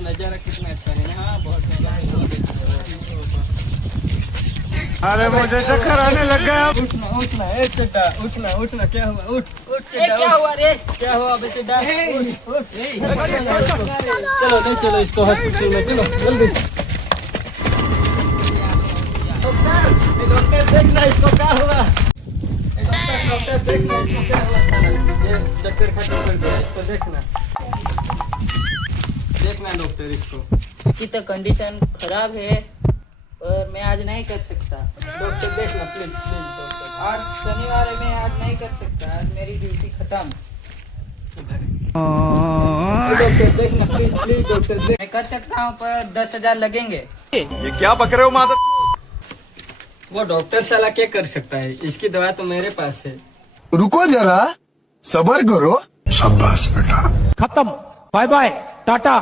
नजारा कितना अच्छा है ना। हाँ बहुत। अरे मुझे चक्कर आने लग गया। उठना उठना चड्डा, उठना उठना। क्या हुआ? उठ उठ चड्डा। क्या हुआ रे? क्या हुआ अबे चड्डा? उठ। चलो ले चलो इसको हॉस्पिटल में, चलो जल्दी। डॉक्टर देखना इसको क्या हुआ। डॉक्टर देखना इसको क्या हुआ साला। ये चक्कर खत्म कर दिया इसको, देखना डॉक्टर इसको। इसकी तो कंडीशन खराब है और मैं आज नहीं कर सकता। डॉक्टर देखना प्लीज प्लीज डॉक्टर। आज शनिवार है, मैं आज नहीं कर सकता। आज मेरी ड्यूटी खत्म। डॉक्टर देखना प्लीज प्लीज डॉक्टर देख। मैं कर सकता हूँ पर 10,000 लगेंगे। ये क्या बक रहे हो माधव? वो डॉक्टर साला क्या कर सकता है, इसकी दवा तो मेरे पास है। रुको जरा, सबर करो। शाबाश बेटा। खत्म, बाय बाय, टाटा।